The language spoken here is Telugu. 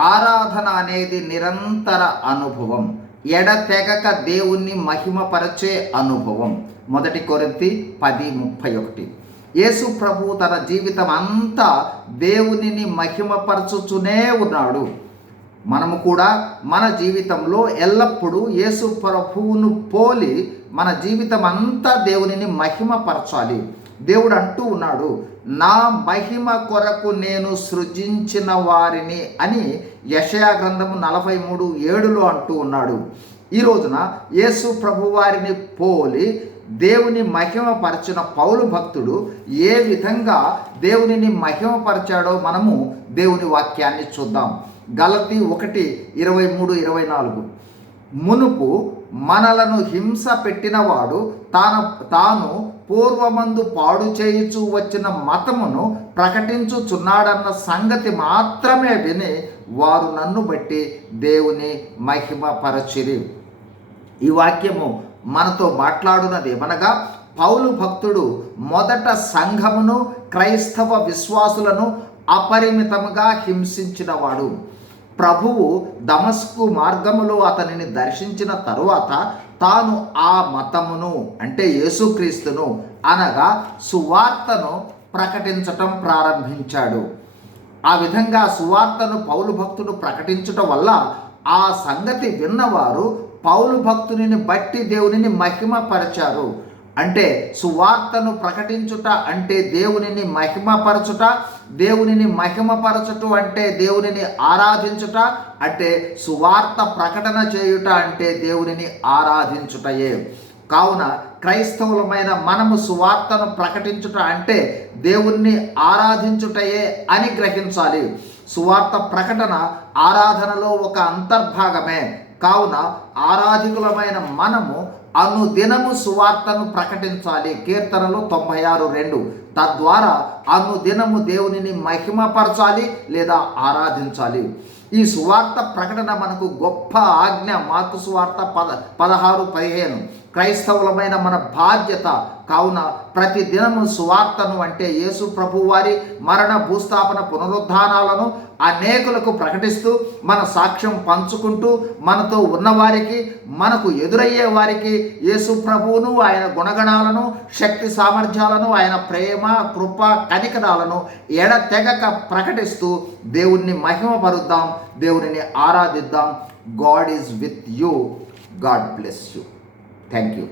ఆరాధన అనేది నిరంతర అనుభవం. ఎడతెగక దేవుణ్ణి మహిమపరచే అనుభవం. మొదటి కొరింతి పది ముప్పై ఒకటి. యేసు ప్రభు తన జీవితం అంతా దేవునిని మహిమపరచుచునే ఉన్నాడు. మనము కూడా మన జీవితంలో ఎల్లప్పుడూ యేసు ప్రభువును పోలి మన జీవితం అంతా దేవునిని మహిమపరచాలి. దేవుడు అంటూ ఉన్నాడు నా మహిమ కొరకు నేను సృజించిన వారిని అని యషయా గ్రంథము నలభై మూడు ఏడులో అంటూ ఉన్నాడు. ఈ రోజున యేసు ప్రభు వారిని పోలి దేవుని మహిమపరచిన పౌలు భక్తుడు ఏ విధంగా దేవునిని మహిమపరిచాడో మనము దేవుని వాక్యాన్ని చూద్దాం. గలతి ఒకటి ఇరవై మూడు ఇరవై నాలుగు మునుపు మనలను హింస పెట్టినవాడు తాను తాను పూర్వమందు పాడు చేయుచూ వచ్చిన మతమును ప్రకటించుచున్నాడన్న సంగతి మాత్రమే విని వారు నన్ను బట్టి దేవుని మహిమపరచిరి. ఈ వాక్యము మనతో మాట్లాడున్నది ఏమనగా పౌలు భక్తుడు మొదట సంఘమును క్రైస్తవ విశ్వాసులను అపరిమితముగా హింసించినవాడు. ప్రభువు దమస్కు మార్గములో అతనిని దర్శించిన తరువాత తాను ఆ మతమును అంటే యేసుక్రీస్తును అనగా సువార్తను ప్రకటించటం ప్రారంభించాడు. ఆ విధంగా సువార్తను పౌలు భక్తుడు ప్రకటించటం వల్ల ఆ సంగతి విన్నవారు పౌలు భక్తుని బట్టి దేవునిని మహిమపరచారు. అంటే సువార్తను ప్రకటించుట అంటే దేవునిని మహిమపరచుట దేవునిని మహిమపరచుట అంటే దేవునిని ఆరాధించుట అంటే సువార్త ప్రకటన చేయుట అంటే దేవునిని ఆరాధించుటయే. కావున క్రైస్తవులమైన మనము సువార్తను ప్రకటించుట అంటే దేవుణ్ణి ఆరాధించుటయే అని గ్రహించాలి. సువార్త ప్రకటన ఆరాధనలో ఒక అంతర్భాగమే. కావున ఆరాధికులమైన మనము అనుదినము సువార్తను ప్రకటించాలి. కీర్తనలు తొంభై ఆరు రెండు. తద్వారా అనుదినము దేవునిని మహిమపరచాలి లేదా ఆరాధించాలి. ఈ సువార్త ప్రకటన మనకు గొప్ప ఆజ్ఞ. మార్కు సువార్త పద పదహారు పదిహేను. క్రైస్తవులమైన మన బాధ్యత కావున ప్రతి దినము సువార్తను అంటే యేసు ప్రభు వారి మరణ భూస్థాపన పునరుద్ధానాలను అనేకులకు ప్రకటిస్తూ మన సాక్ష్యం పంచుకుంటూ మనతో ఉన్నవారికి మనకు ఎదురయ్యే వారికి యేసు ప్రభువును ఆయన గుణగణాలను శక్తి సామర్థ్యాలను ఆయన ప్రేమ కృప కనికరాలను ఎడతెగక ప్రకటిస్తూ దేవుణ్ణి మహిమపరుద్దాం దేవుని ఆరాధిద్దాం. God is with you. God bless you. Thank you